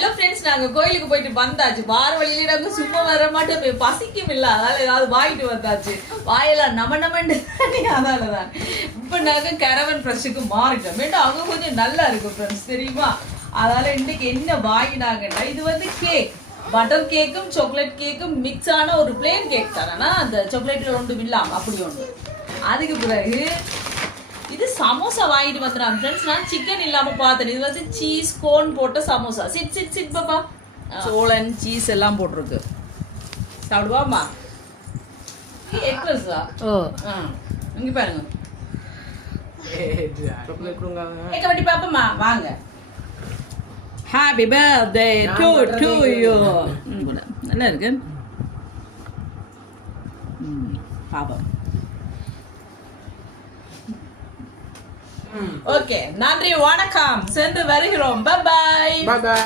Hello friends, நாங்க கோயிலுக்கு போயிட்டு வந்தாச்சு. வார வழியில நாங்க சும்மா வர மாட்டோம், பசிக்கும் இல்ல, அதனால ஏதாவது வாங்கிட்டு வந்தாச்சு. வாயெல்லாம் நமண்டு அதனாலதான் இப்ப நாங்க கேரவன் ஃப்ரெஷ்ஷுக்கு மாறிட்டோம். வேண்டாம், அங்க கொஞ்சம் நல்லா இருக்கு ஃப்ரெண்ட்ஸ், தெரியுமா? அதனால இன்னைக்கு என்ன வாங்கினாங்கன்னா, இது வந்து கேக், பட்டர் கேக்கும் சாக்லேட் கேக்கும் மிக்ஸ் ஆன ஒரு பிளேன் கேக் தானா, அந்த சாக்லேட்ல ஒன்றும் இல்லாம அப்படி ஒன்று. அதுக்கு பிறகு இது சமோசா வாங்கிட்டு வந்துடுறாங்க ஃப்ரெண்ட்ஸ். நான் சிக்கன் இல்லாம பார்த்தேன். இது வந்து சீஸ் கோன் போட்ட சமோசா. சிட் சிட் சிட் பாப்பா. சோளன் சீஸ் எல்லாம் போட்டிருக்கு. சாப்பிடுவாமா? எக்லஸா? ஓ, இங்க பாருங்க. கேக்க வெட்டி பாப்பமா, வாங்க. Happy birthday to you. நல்லா இருக்கு. பாப்போம். ஓகே, நன்றி, வணக்கம். சென்று வருகிறோம். Bye by.